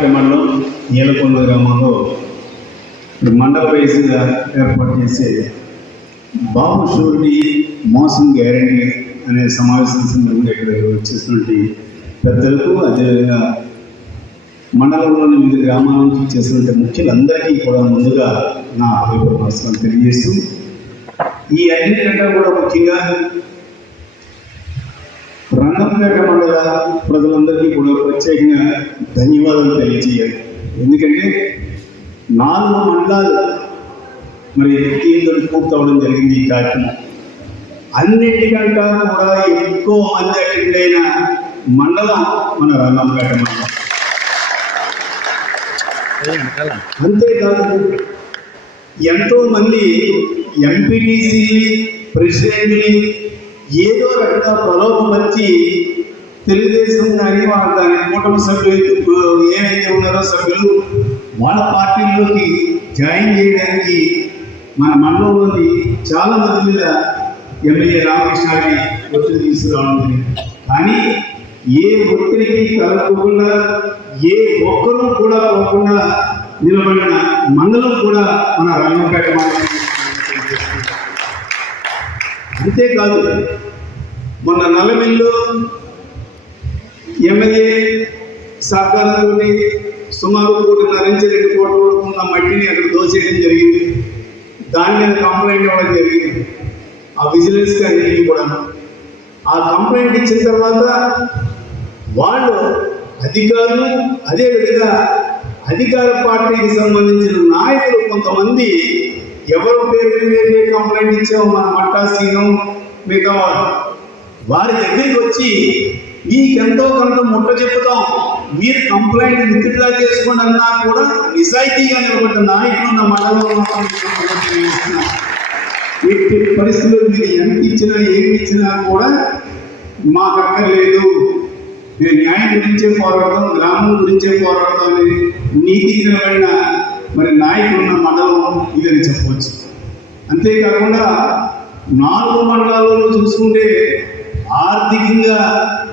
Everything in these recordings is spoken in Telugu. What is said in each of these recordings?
మండలం నీలకొండ గ్రామంలో మండల వైజ్గా ఏర్పాటు చేసే బాబు షూరిటీ మోసం గ్యారంటీ అనే సమావేశం సందర్భంగా ఇక్కడ వచ్చేసినటువంటి పెద్దలకు, అదేవిధంగా మండలంలోని వివిధ గ్రామాల నుంచి చేసినటువంటి ముఖ్యులందరికీ కూడా ముందుగా నా హృదయపూర్వక నమస్కారం తెలియజేస్తూ, ఈ అన్నిటికంటే కూడా ముఖ్యంగా రంగంపేట మండల ప్రజలందరికీ కూడా ప్రత్యేకంగా ధన్యవాదాలు తెలియజేయాలి. ఎందుకంటే 4 మండలాలు మరి దీంతో పూర్తవడం జరిగింది. ఈ కార్యక్రమం అన్నింటికంటే కూడా ఎక్కువ మంది అటెండ్ అయిన మండలం మన రంగంపేట మండలం. అంతేకాదు ఎంతో మంది ఎంపీటీసీ ప్రెసిడెంట్ని ఏదో రకంగా ప్రలోభపరిచి తెలుగుదేశం కానీ దాని కూటమి సభ్యులు ఏవైతే ఉన్నారో సభ్యులు వాళ్ళ పార్టీల్లోకి జాయిన్ చేయడానికి మన మండలంలోని చాలా మంది మీద ఎమ్మెల్యే రామకృష్ణారెడ్డి ఒత్తిడి తీసుకురావడం. కానీ ఏ ఒత్తిడికి కలగకుండా ఏ ఒక్కరూ కూడా పోకుండా నిలబడిన మండలం కూడా మన రంగంపేట మండలం. అంతేకాదు మొన్న నల్లమిల్లు ఎమ్మెల్యే సహకారంతో సుమారు 1.5 కోట్ల వరకు ఉన్న మట్టిని అక్కడ దోచేయడం జరిగింది. దాని మీద కంప్లైంట్ ఇవ్వడం జరిగింది ఆ విజిలెన్స్ అన్నింటికి కూడా. ఆ కంప్లైంట్ ఇచ్చిన తర్వాత వాళ్ళు అధికారులు, అదేవిధంగా అధికార పార్టీకి సంబంధించిన నాయకులు కొంతమంది ఎవరు పేరు మీద కంప్లైంట్ ఇచ్చామో మన మట్టాసీను మిగతా వారి దగ్గరికి వచ్చి మీకెంతో కొంత ముట్ట చెప్పుతాం, మీరు కంప్లైంట్ విత్డ్రా చేసుకోండి అన్నా కూడా నిజాయితీగా నిలబడ్డ నాయకులు ఉన్న మండలంలో ఎట్టి పరిస్థితుల్లో మీరు ఎంత ఇచ్చినా ఏమి ఇచ్చినా కూడా మాకు అక్కర్లేదు, మేము న్యాయం గురించే పోరాడతాం, గ్రామం గురించే పోరాడతాం అని నీతికి నిలబడిన మరి నాయకులు ఉన్న మండలం ఇదని చెప్పవచ్చు. అంతేకాకుండా 4 మండలాలలో చూసుకుంటే ఆర్థికంగా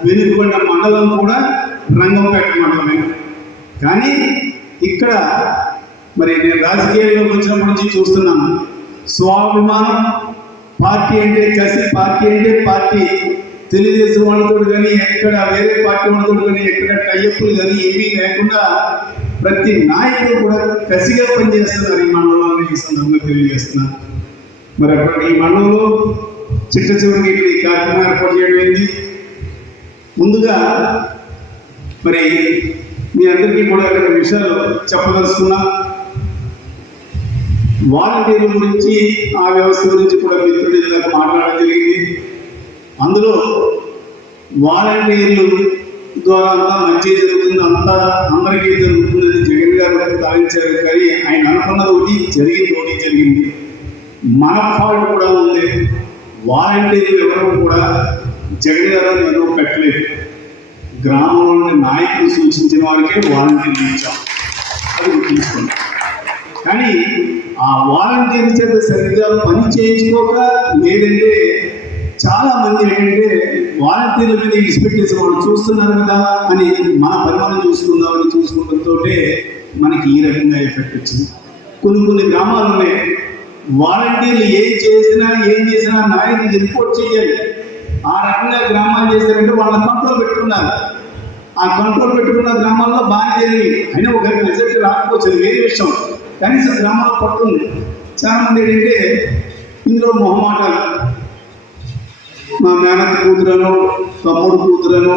వెనుకబడిన మండలం కూడా రంగంపేట మండలమే. కానీ ఇక్కడ మరి నేను రాజకీయాల్లోకి వచ్చినప్పటి నుంచి చూస్తున్నాను, స్వాభిమానం, పార్టీ అంటే కసి, పార్టీ అంటే పార్టీ, తెలుగుదేశం వాళ్ళతో కానీ ఎక్కడ వేరే పార్టీ వాళ్ళతో కానీ ఎక్కడ టైఅప్పులు కానీ ఏమీ లేకుండా ప్రతి నాయకులు కూడా కసిగా పనిచేస్తున్నారు ఈ మండలంలో. ఈ సందర్భంగా తెలియజేస్తున్నారు. మరి అక్కడ ఈ మండలంలో చిట్ట చివరికి ఈ కార్యక్రమం ఏర్పాటు చేయడం. ముందుగా మరి మీ అందరికీ కూడా ఇక్కడ విషయాలు చెప్పదలుచుకున్నా. వాలంటీర్ల గురించి, ఆ వ్యవస్థ గురించి కూడా మిత్రుడి దగ్గర మాట్లాడడం జరిగింది. అందులో వాలంటీర్లు ద్వారా అంతా మంచి జరుగుతుంది, అంతా అందరికీ జరుగుతుందని జగన్ గారు భావించారు. కానీ ఆయన అనుకున్నది ఒకటి జరిగింది. మన ఫాల్ట్ కూడా ఉంది. వాలంటీర్లు ఎవరు కూడా జగన్ గారు ఎవరో పెట్టలేదు. గ్రామంలోని నాయకులు సూచించిన వారికే వాలంటీర్లు ఇచ్చాం, అది గుర్తుంచుకోండి. కానీ ఆ వాలంటీర్ల చేత సరిగ్గా పని చేయించుకోక, లేదంటే చాలా మంది ఏంటంటే వాలంటీర్ల మీద ఇన్స్పెక్టర్స్ వాళ్ళు చూస్తున్నారు కదా అని మన పరిమాణం చూసుకుందామని చూసుకోవడంతో మనకి ఈ రకంగా ఎఫెక్ట్ వచ్చింది. కొన్ని గ్రామాలు ఉన్నాయి, వాలంటీర్లు ఏం చేసినా నాయకుడికి రిపోర్ట్ చేయాలి. ఆ రకంగా గ్రామాలు చేశారంటే వాళ్ళ కంట్రోల్ పెట్టుకున్నారు. ఆ కంట్రోల్ పెట్టుకున్న గ్రామాల్లో బాగా జరిగింది. అయినా ఒక రిజల్ట్ రాకపోవచ్చు, అది వేరే విషయం. కనీసం గ్రామాల్లో పడుతుంది. చాలా మంది ఏంటంటే ఇందులో మొహమాటాలు, మా మేనత్త కూతురను, తమ్ముడు కూతురను,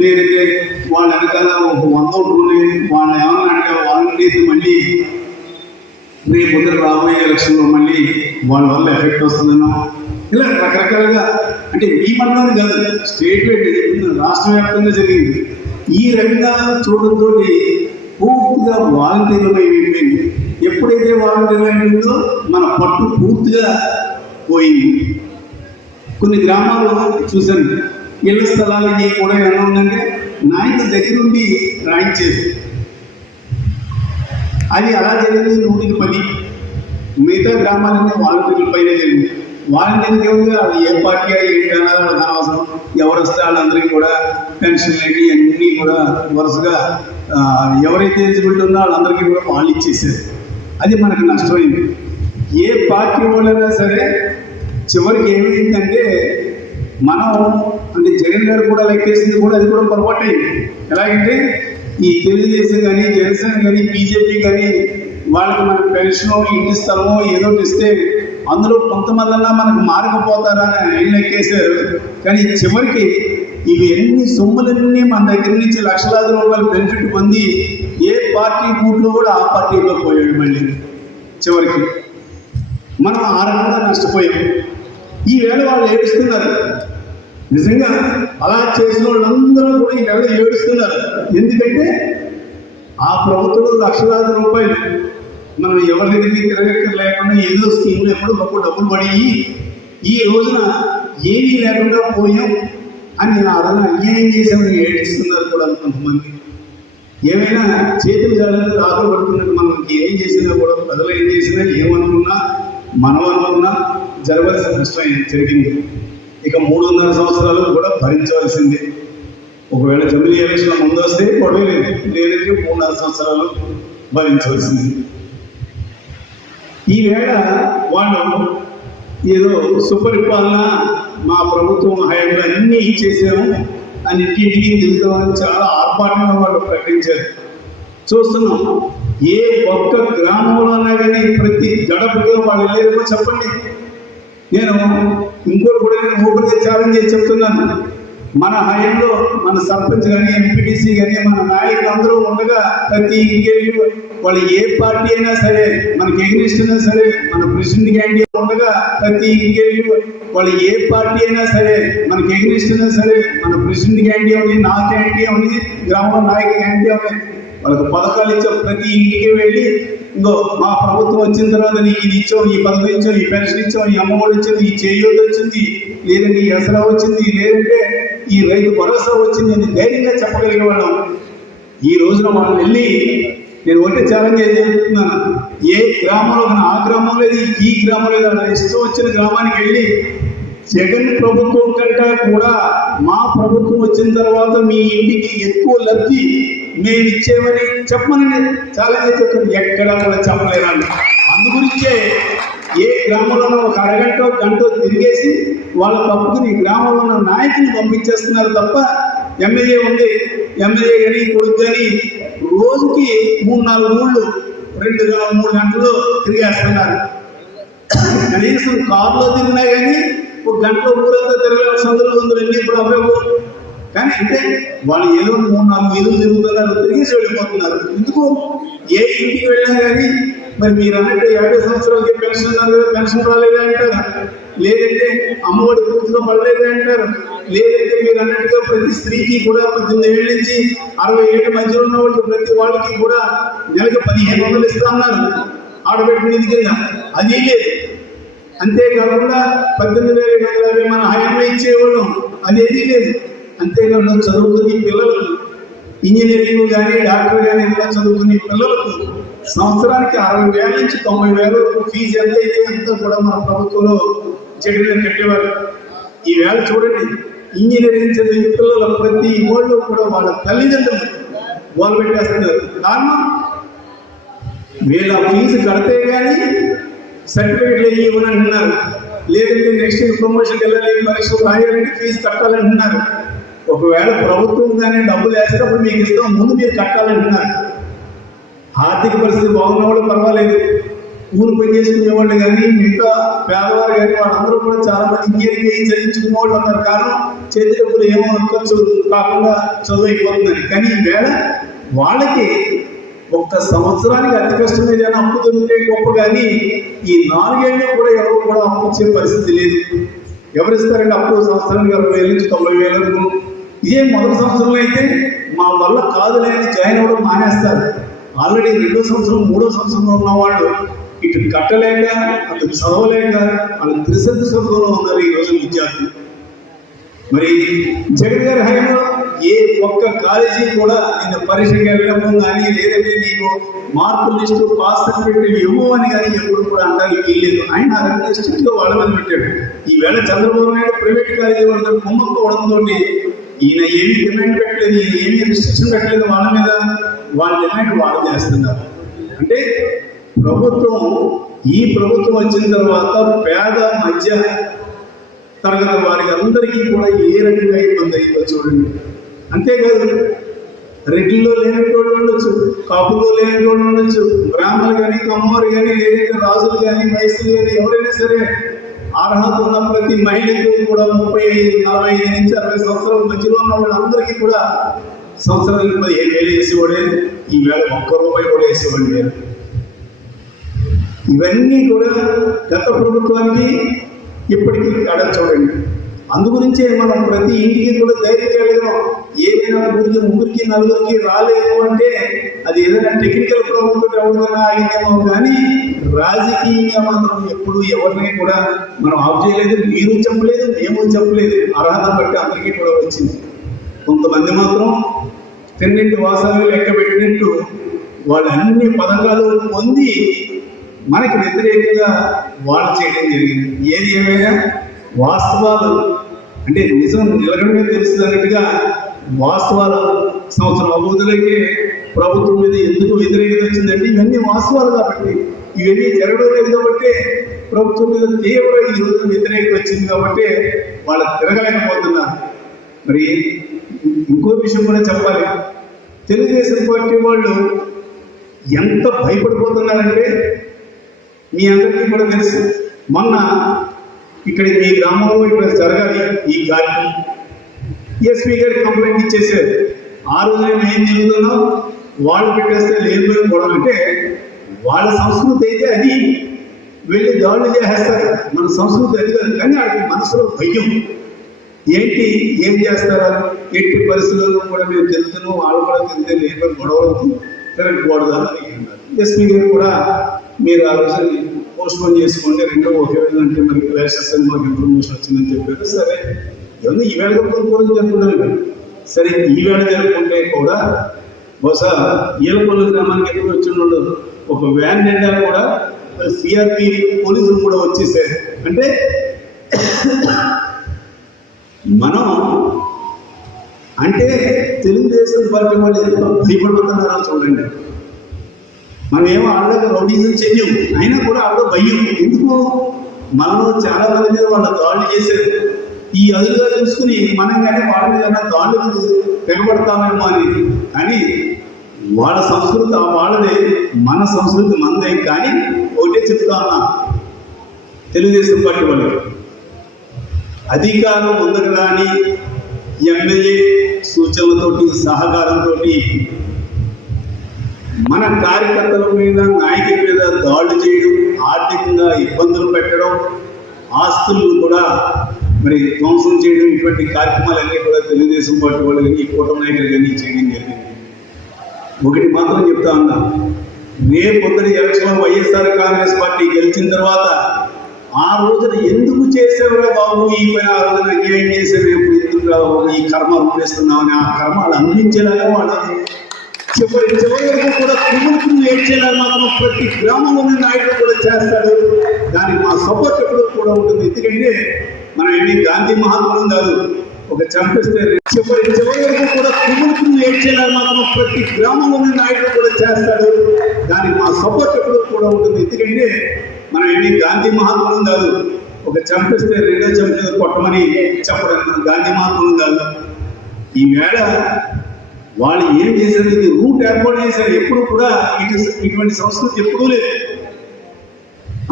లేదంటే వాళ్ళ వెనకాల 100 ఉన్నాయి, వాళ్ళని ఏమన్నా అంటే వాలంటీర్లు మళ్ళీ రేపు రాబోయే ఎలక్షన్లో మళ్ళీ వాళ్ళ వల్ల ఎఫెక్ట్ వస్తుందన్నా, ఇలా రకరకాలుగా. అంటే ఈ మండలం కాదు, స్టేట్ రాష్ట్ర వ్యాప్తంగా జరిగింది. ఈ రకంగా చూడడంతో పూర్తిగా వాలంటీర్లు అయిపోయింది. ఎప్పుడైతే వాలంటీర్లు అయిపోయిందో మన పట్టు పూర్తిగా పోయింది. కొన్ని గ్రామాలు చూశాను, ఇళ్ల స్థలాలకి కూడా ఎలా ఉందంటే నాయకుల దగ్గర ఉండి రాయించేది. అది అలా జరిగింది 100కి 10. మిగతా గ్రామాలన్నీ వాలంటీర్ల పైన జరిగింది. వాలంటీర్కి ఏముంది, అది ఏ పార్టీ ఏంటన్నా అనవసరం. ఎవరు వస్తే వాళ్ళందరికీ కూడా పెన్షన్లు ఏంటి అన్నీ కూడా వరుసగా ఎవరైతే ఎలిజిబిలిటీ ఉన్నా వాళ్ళందరికీ కూడా వాళ్ళు ఇచ్చేసారు. అది మనకు నష్టమైంది. ఏ పార్టీ వాళ్ళైనా సరే చివరికి ఏమైందంటే మనం అంటే జగన్ గారు కూడా లెక్కేసింది కూడా అది కూడా పొరపాటు అయింది. ఎలాగంటే ఈ తెలుగుదేశం కానీ జనసేన కానీ బీజేపీ కానీ వాళ్ళకి మనకు పెన్షన్ ఇంటి స్థలమో ఏదో ఇస్తే అందులో కొంతమందన్నా మనకు మారకపోతారా అని ఆయన లెక్కేశారు. కానీ చివరికి ఇవి ఎన్ని సొమ్ములన్నీ మన దగ్గర నుంచి లక్షలాది రూపాయలు బెనిఫిట్ పొంది ఏ పార్టీ బూట్లో కూడా ఆ పార్టీలో పోయాడు. మళ్ళీ చివరికి మనం ఆ రకంగా నష్టపోయాం. ఈవేళ వాళ్ళు ఏడుస్తున్నారు. నిజంగా అలా చేసిన వాళ్ళందరూ కూడా ఈవేళ ఏడుస్తున్నారు. ఎందుకంటే ఆ ప్రభుత్వంలో లక్షలాది రూపాయలు మనం ఎవరి దగ్గరికి తిరగక్కర లేకుండా ఏదో స్కీమ్లు ఎప్పుడు గొప్ప డబ్బులు పడి ఈ రోజున ఏమీ లేకుండా పోయాం అని ఆ రోజున అన్యాయం చేసామని ఏడుస్తున్నారు కూడా కొంతమంది. ఏమైనా చేతులు జాగ్రత్త రాత్రులు పడుతున్నట్టు మనకి ఏం చేసినా కూడా ప్రజలు ఏం చేసినా ఏమనుకున్నా మనం అనుకున్నా జరగాల్సిన నష్టం జరిగింది. ఇక 300 సంవత్సరాలు కూడా భరించవలసిందే. ఒకవేళ జమిలీ ఎలక్షన్ ముందు వస్తే గొడవ లేదు, లేదంటే 300 సంవత్సరాలు భరించవలసింది. ఈవేళ వాళ్ళు ఏదో సుపరిపాలన మా ప్రభుత్వం హయాంలో అన్నీ చేసాము అన్నింటికి తిరుగుతామని చాలా ఆర్భాటంగా వాళ్ళు ప్రకటించారు. చూస్తున్నాం. ఏ ఒక్క గ్రామంలో అన్నా కానీ ప్రతి గడపగా వాళ్ళు వెళ్ళేదేమో చెప్పండి. నేను ఇంకోటి కూడా నేను ఓపెన్గా ఛాలెంజ్ చేసి చెప్తున్నాను. మన హయాంలో మన సర్పంచ్ కానీ ఎంపీటీసీ కానీ మన నాయకులు అందరూ ఉండగా ప్రతి ఇంటికి వాళ్ళు ఏ పార్టీ అయినా సరే మనకి ఎగ్నిస్ట్ అయినా సరే మన ప్రెసిడెంట్ క్యాండిడేట్ ఉండగా ప్రతి ఇంటికి వాళ్ళు ఏ పార్టీ అయినా సరే మనకి ఎగ్నిస్ట్ అయినా సరే మన ప్రెసిడెంట్ క్యాండిడేట్ ఉంది, నా క్యాండిడేట్ ఉంది, గ్రామ నాయక క్యాండిడేట్ ఉంది, వాళ్ళకి పథకాలు ఇచ్చాం. ప్రతి ఇంటికి వెళ్ళి ఇంకో మా ప్రభుత్వం వచ్చిన తర్వాత నీకు ఇది ఇచ్చాం, ఈ పథకం ఇచ్చాం, ఈ పెన్షన్ ఇచ్చాం, ఈ అమ్మఒడి వచ్చింది, ఈ చేయూత వచ్చింది, లేదంటే ఈ ఎసరా వచ్చింది, లేదంటే ఈ రైతు భరోసా వచ్చింది అని ధైర్యంగా చెప్పగలిగే వాళ్ళం. ఈ రోజున వాళ్ళు వెళ్ళి నేను ఒకటే ఛాలెంజ్ చెప్తున్నాను. ఏ గ్రామంలో ఆ గ్రామం లేదు, ఈ గ్రామం లేదు, అలా ఇష్టం వచ్చిన గ్రామానికి వెళ్ళి జగన్ ప్రభుత్వం కంటే కూడా మా ప్రభుత్వం వచ్చిన తర్వాత మీ ఇంటికి ఎక్కువ లబ్ధి మేము ఇచ్చేవని చెప్పమని నేను ఛాలెంజ్ చెప్తాను. ఎక్కడా కూడా చెప్పలేరండి. అందుగురించే ఏ గ్రామంలో ఒక అరగంట గంట తిరిగేసి వాళ్ళ తప్పుకుని గ్రామంలో ఉన్న నాయకుని పంపించేస్తున్నారు తప్ప ఎమ్మెల్యే ఉంది, ఎమ్మెల్యే కానీ కొడుకు కానీ రోజుకి 3-4 ఊళ్ళు 2-3 గంటలు తిరిగేస్తున్నారు. కనీసం కారులో తిరిగినా కానీ ఒక గంటలో ఊరంతా తిరగలేదు. సందులు అన్నీ ఇప్పుడు అవ్వవు. కానీ అంటే వాళ్ళు ఏదో 3-4 వీధులు తిరుగుతున్నారు, తిరిగేసి వెళ్ళిపోతున్నారు. ఎందుకు? ఏ ఇంటికి వెళ్ళినా కానీ మరి మీరు అన్నట్టు 50 సంవత్సరాలకి పెన్షన్ పెన్షన్ రాలేదే అంటారు, లేదంటే అమ్మఒడి పూర్తిగా పడలేదే అంటారు, లేదంటే మీరు అన్నట్టుగా ప్రతి స్త్రీకి కూడా 18 ఏళ్ళ నుంచి 60 ఏళ్ళ మధ్యలో ఉన్న వాళ్ళు ప్రతి వాళ్ళకి కూడా నెలకు 1500 ఇస్తా అన్నారు ఆడబెట్టిన నిధి కింద. అది లేదు. అంతేకాకుండా 18,750 మన హయాంలో ఇచ్చేవాళ్ళు, అదేది లేదు. అంతేకాకుండా చదువుకునే పిల్లలకు ఇంజనీరింగ్ కానీ డాక్టర్ కానీ ఇలా చదువుకునే పిల్లలకు సంవత్సరానికి 60,000 నుంచి 90,000 ఫీజు ఎంత అయితే అంతా కూడా మన ప్రభుత్వంలో జగన్ కట్టేవారు. ఈవేళ చూడండి, ఇంజనీరింగ్ చదివే పిల్లలు ప్రతి వాళ్ళు కూడా వాళ్ళ తల్లిదండ్రులు వాళ్ళు పెట్టేస్తున్నారు. కారణం వీళ్ళ ఫీజు కడితే కానీ సర్టిఫికెట్లు ఇవ్వని అంటున్నారు, లేదంటే నెక్స్ట్ ప్రమోషన్కి వెళ్ళాలి, పరీక్షలు రాయాలంటే ఫీజు కట్టాలంటున్నారు. ఒకవేళ ప్రభుత్వం కానీ డబ్బులు వేసేటప్పుడు మీకు ఇస్తాం, ముందు మీరు కట్టాలంటున్నారు. ఆర్థిక పరిస్థితి బాగున్న వాళ్ళు పర్వాలేదు, ఊరు పని చేసుకునే వాళ్ళు కానీ మిగతా పేదవారు కానీ వాళ్ళందరూ కూడా చాలా మంది ఇంజనీరింగ్ చదివించుకునే వాళ్ళు ఉన్నారు. కారణం చేతి డబ్బులు ఏమో ఖర్చు కాకుండా చదువు అయిపోతుందని. కానీ ఈవేళ వాళ్ళకి ఒక్క సంవత్సరానికి అతి కష్టం ఏదైనా అప్పు దొరికితే గొప్ప, కానీ ఈ 4 ఏళ్ళు కూడా ఎవరు కూడా అప్పు ఇచ్చే పరిస్థితి లేదు. ఎవరిస్తారంటే అప్పు సంవత్సరానికి 60,000 నుంచి 90,000 వరకు. ఇదే మొదటి సంవత్సరంలో అయితే మా వల్ల కాదు లేని జాయిన్ అవ్వడం మానేస్తారు. ఆల్రెడీ 2వ సంవత్సరం 3వ సంవత్సరంలో ఉన్నవాళ్ళు ఇటు కట్టలేక అటు చదవలేక వాళ్ళు త్రిశంకు స్వర్గంలో ఉన్నారు ఈరోజు విద్యార్థులు. మరి జగన్ గారి హయాంలో ఏ ఒక్క కాలేజీ కూడా నేను పరీక్షకి వెళ్ళము కానీ లేదంటే నీకు మార్కుల లిస్టు పాస్ సర్టిఫికేట్ ఇవ్వు అని కానీ ఎప్పుడు కూడా అనడానికి వీల్లేదు. ఆయన ఆ రెండు స్ట్రిక్ట్గా వాళ్ళ మీద పెట్టాడు. ఈవేళ చంద్రబాబు నాయుడు ప్రైవేట్ కాలేజీ వాళ్ళతో కుమ్మకపోవడంతో ఈయన ఏమీ డిమాండ్ పెట్టలేదు, ఈయన ఏమీ రిస్ట్రిక్షన్ పెట్టలేదు వాళ్ళ మీద. వాళ్ళ డిమాండ్ వాళ్ళు చేస్తున్నారు. అంటే ఈ ప్రభుత్వం వచ్చిన తర్వాత పేద మధ్య తరగతి వారికి అందరికీ కూడా ఏ రకంగా ఇబ్బంది అయిందో చూడండి. అంతేకాదు, రెడ్డిలో లేనిటోళ్ళు ఉండొచ్చు, కాపులో లేనిటోళ్ళు ఉండొచ్చు, బ్రాహ్మణులు కానీ కమ్మవారు కానీ లేదంటే రాజులు కానీ వయసులు కానీ ఎవరైనా సరే అర్హత ఉన్న ప్రతి మహిళకు కూడా 35, 45 నుంచి 60 సంవత్సరాల మధ్యలో ఉన్న వాళ్ళందరికీ కూడా సంవత్సరానికి 15,000 వేసేవాడే. ఈవేళ ₹1 కూడా వేసేవాడు లేదు. ఇవన్నీ కూడా గత ప్రభుత్వానికి ఇప్పటికీ తేడా చూడండి. అందుగురించే మనం ప్రతి ఇంటికి కూడా ధైర్యం కలిగినాం. ఏదైనా ముగ్గురికి నలుగురికి రాలేదు అంటే అది ఏదైనా టెక్నికల్ ప్రాబ్లంతో ఎవరికైనా ఆగిందేమో కానీ రాజకీయంగా మాత్రం ఎప్పుడు ఎవరిని కూడా మనం ఆఫ్ చేయలేదు. మీరు చెప్పలేదు, మేము చెప్పలేదు. అర్హత బట్టి అందరికీ కూడా వచ్చింది. కొంతమంది మాత్రం తిన్నింటి వాసాలు లెక్క పెట్టినట్టు వాళ్ళు అన్ని పథకాలు పొంది మనకి వ్యతిరేకంగా వాళ్ళు చేయడం జరిగింది. ఏది ఏమైనా వాస్తవాలు అంటే నిజం నిలకడమే తెలుస్తుంది అన్నట్టుగా వాస్తవాలు సంవత్సరం అభివృద్ధులకి ప్రభుత్వం మీద ఎందుకు వ్యతిరేకత వచ్చిందంటే ఇవన్నీ వాస్తవాలు కాబట్టి, ఇవన్నీ జరగడం లేదు కాబట్టి ప్రభుత్వం మీద తీవ్ర ఈరోజు వ్యతిరేకత వచ్చింది కాబట్టి వాళ్ళు తిరగలేకపోతున్నారు. మరి ఇంకో విషయం కూడా చెప్పాలి. తెలుగుదేశం పార్టీ వాళ్ళు ఎంత భయపడిపోతున్నారంటే మీ అందరికీ కూడా తెలుసు. మొన్న ఇక్కడ మీ గ్రామంలో ఇక్కడ జరగాలి ఈ గాలి ఎస్పీ గారికి కంప్లైంట్ ఇచ్చేసారు. ఆ రోజు మేము ఏం జరుగుతుందో వాళ్ళు పెట్టేస్తే లేదు కూడా అంటే వాళ్ళ సంస్కృతి అయితే అది వెళ్ళి దాడులు చేసేస్తారు. మన సంస్కృతి అది కాదు. కానీ వాళ్ళకి మనసులో భయం ఏంటి, ఏం చేస్తారా, ఎట్టి పరిస్థితుల్లో కూడా మేము తెలుస్తున్నాం, వాళ్ళు కూడా తెలిస్తే లేదు గొడవలు తిరగకూడదు అని అన్నారు. ఎస్పీ గారు కూడా మీరు ఆ రోజు పోస్ట్పోన్ చేసుకోండి, రెండో ఒకే రోజు అంటే మనకి క్లాషెస్ అని మాకు ఇన్ఫర్మేషన్ వచ్చిందని చెప్పారు. సరే ఏమన్నా ఈవేళ కూడా జరుపుకుంటారు. సరే ఈవేళ జరుపుకుంటే కూడా బహుశా ఈలపల్లి గ్రామానికి ఎప్పుడు వచ్చి ఉండదు. ఒక వ్యాన్ నిండా కూడా సిఆర్పి పోలీసులు కూడా వచ్చేసారు. అంటే మనం అంటే తెలుగుదేశం పార్టీ వాళ్ళు ఎంత భయపడుతున్నారో చూడండి. మనం ఏమో ఆవిడ రౌడీజం చెయ్యం, అయినా కూడా ఆవిడ భయం. ఎందుకు మనలో చాలా మంది మీద వాళ్ళు దాడులు చేశారు. ఈ అదులుగా చూసుకుని మనం కానీ వాళ్ళ మీద దాడులు తెగబడతామేమో అని. కానీ వాళ్ళ సంస్కృతి వాళ్ళదే, మన సంస్కృతి మనదే. కానీ ఒకటే చెప్తా ఉన్నా, తెలుగుదేశం పార్టీ వాళ్ళకి అధికారం ముందుకు రాని ఎమ్మెల్యే సూచనలతోటి సహకారంతో మన కార్యకర్తల మీద నాయకుల మీద దాడులు చేయడం, ఆర్థికంగా ఇబ్బందులు పెట్టడం, ఆస్తులను కూడా మరి ధ్వంసం చేయడం, ఇటువంటి కార్యక్రమాలన్నీ కూడా తెలుగుదేశం పార్టీ వాళ్ళు కానీ ఈ కూటమి నాయకులు కానీ చేయడం జరిగింది. ఒకటి మాత్రం చెప్తా ఉన్నా, రేపు పొద్దున ఎలక్షన్ వైఎస్ఆర్ కాంగ్రెస్ పార్టీ గెలిచిన తర్వాత ఆ రోజున ఎందుకు చేసేవరా బాబు ఈ పని, ఆ రోజున అన్యాయం చేసేవి ఎందుకు బాబు ఈ కర్మ రూపేస్తున్నామని ఆ కర్మలు అందించేలాగా వాళ్ళని చివరి వరకు కూడా కుటుంబం ఏడ్చేలా మాత్రం ప్రతి గ్రామంలోని నాయకుడు కూడా చేస్తాడు. దానికి మా సపోర్ట్ ఎప్పుడు కూడా ఉంటుంది. ఎందుకంటే మనం ఏమి గాంధీ మహాత్ములం కాదు. ఒక చంపిస్తే చివరి వరకు కూడా కుటుంబం ఏడ్చేలా మాత్రం ప్రతి గ్రామంలోని నాయకుడు కూడా చేస్తాడు. దానికి మా సపోర్ట్ ఎప్పుడు కూడా ఉంటుంది. ఎందుకంటే మనం ఏమి గాంధీ మహాత్ములం కాదు. ఒక చంపిస్తే రెండో చంపేది కొట్టమని చెప్పడం మనం గాంధీ మహాత్ములం కాదు. ఈవేళ వాళ్ళు ఏం చేశారు, ఇది రూట్ ఏర్పాటు చేశారు. ఎప్పుడు కూడా ఇటువంటి సంస్కృతి ఎప్పుడూ లేదు.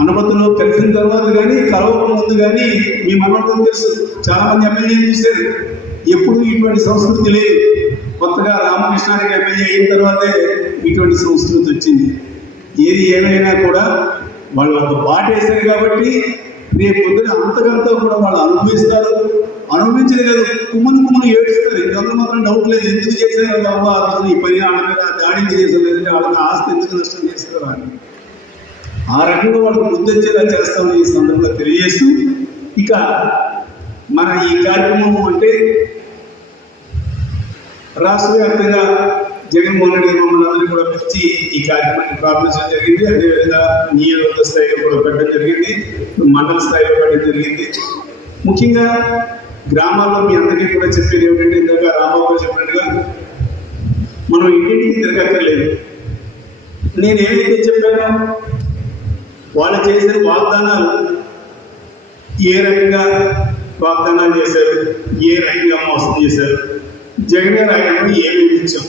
అనుమతులు కలిసిన తర్వాత కానీ కలవక ముందు కానీ మీ మనకు తెలుసు, చాలా మంది ఎమ్మెల్యే చూశారు. ఎప్పుడు ఇటువంటి సంస్కృతి లేదు. కొత్తగా రామకృష్ణారెడ్డి ఎమ్మెల్యే అయిన తర్వాతే ఇటువంటి సంస్కృతి వచ్చింది. ఏది ఏమైనా కూడా వాళ్ళు ఒక బాట వేశారు కాబట్టి రేపు పొద్దున అంతకంతా కూడా వాళ్ళు అనుభవిస్తారు. అనుభవించదు కదా, కుమ్మను ఏడుస్తారు. ఇందులో మాత్రం డౌట్ లేదు. ఎందుకు చేశారు బాబా అతను ఈ పని, వాళ్ళ మీద దాడిని చేశారు, లేదంటే వాళ్ళకి ఆస్తి ఎందుకు నష్టం చేస్తారు అని ఆ రకంగా వాళ్ళు గుర్తించేలా చేస్తామని ఈ సందర్భంగా తెలియజేస్తూ, ఇక మన ఈ కార్యక్రమం అంటే రాష్ట్ర వ్యాప్తంగా జగన్మోహన్ రెడ్డి మమ్మల్ని అందరినీ కూడా పిలిచి ఈ కార్యక్రమాన్ని ప్రారంభించడం జరిగింది. అదేవిధంగా నియోజకవర్గ స్థాయిలో కూడా పెట్టడం జరిగింది, మండల స్థాయిలో పెట్టడం జరిగింది. ముఖ్యంగా గ్రామాల్లో మీ అందరికీ కూడా చెప్పేది ఏమిటంటే, ఇందాక రామారావు చెప్పినట్టుగా మనం ఇంటింటికి తిరగక్కర్లేదు. నేను ఏమైతే చెప్పానో వాళ్ళు చేసిన వాగ్దానాలు ఏ రకంగా వాగ్దానాలు చేశారు, ఏ రకంగా మోసం చేశారు, జగన్ గారు ఆయన ఏమేమి ఇచ్చాం